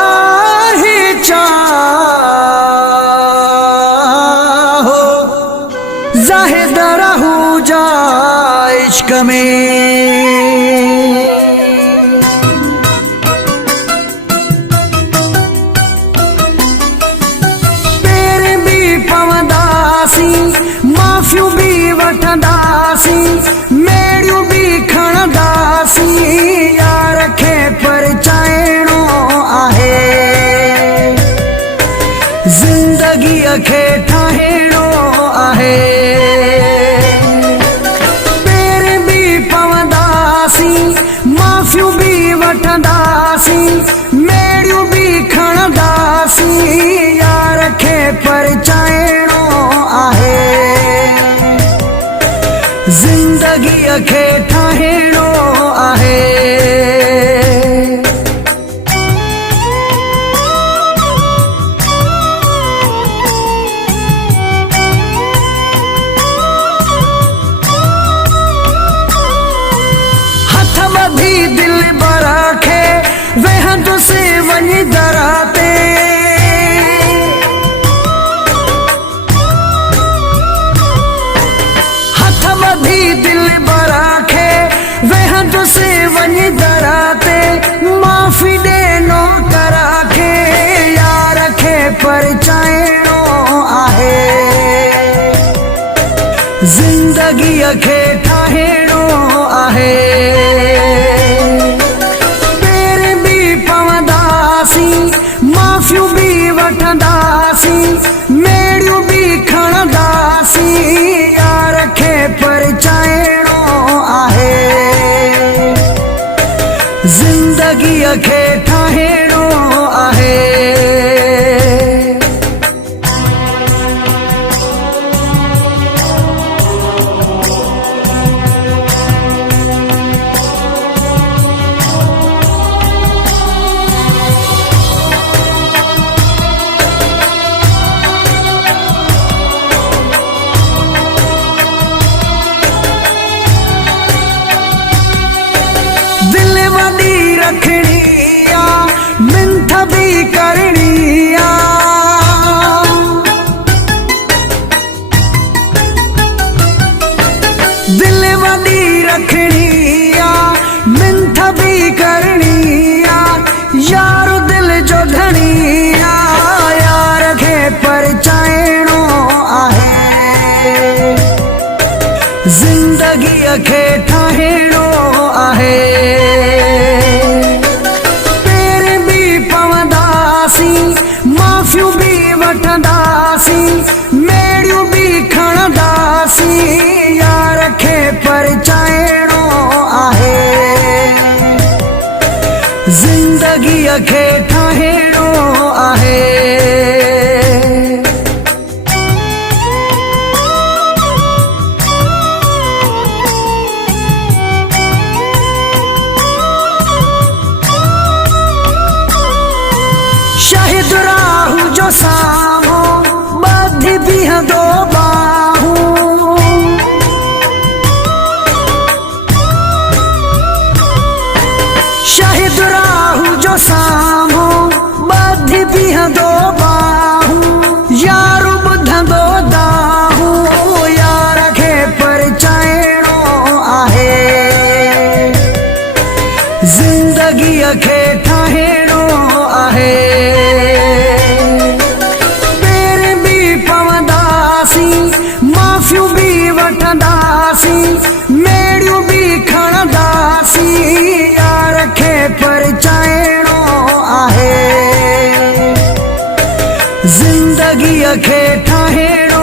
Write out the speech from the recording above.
आहे चाहो ज़ाहिद रहू जा इश्क में। पेर भी पवंदासी माफ़ियूं भी वठंदासी मेड़ियूं भी खणंदासी यार खे परचाइणो आहे ज़िंदगीअ खे ठाहिणो आहे। पेर भी पवंदासी माफ़ियूं भी वठंदासी मेड़ियूं भी खणंदासी यार खे परचाइणो आहे ज़िंदगीअ खे ठाहिणो आहे। हथ ॿधी दिल बरा खे वेहंदुसि वञी दरा ते हथ ॿधी दिल बरा खे वेहंदुसि वञी दरा ते माफ़ी ॾे नौकरा खे यार खे परचाइणो आहे ज़िंदगीअ खे ठाहिणो आहे। पेर भी पवंदासी माफ़ियूं भी वठंदासी मेड़ियूं भी खणंदासी यार खे परचाइणो आहे ज़िंदगीअ खे ठाहिणो आहे। दिल वॾी रखणी आ मिंथ भी करणी आ दिल वॾी रखणी आ मिंथ भी करणी आ यार दिल जो धणी आ यार खे परचाइणो आहे ज़िंदगीअ खे ठाहिणो आहे। पेर भी पवंदासी माफ़ियूं भी वठंदासी मेड़ियूं भी खणंदासी यार खे परचाइणो आहे ज़िंदगीअ खे ठाहिणो आहे। शाहिद राहू जो साम्हूं ॿधी बीहंदो बाहूं शाहिद राहू जो साम्हूं ॿधी बीहंदो बाहूं यार ॿुधंदो दाहूं यार खे परचाइणो आहे ज़िंदगीअ खे ठाहिणो आहे। पेर भी पवंदासी माफ़ियूं भी वठंदासी मेड़ियूं भी खणंदासी यार खे परचाइणो आहे ज़िंदगीअ खे ठाहिणो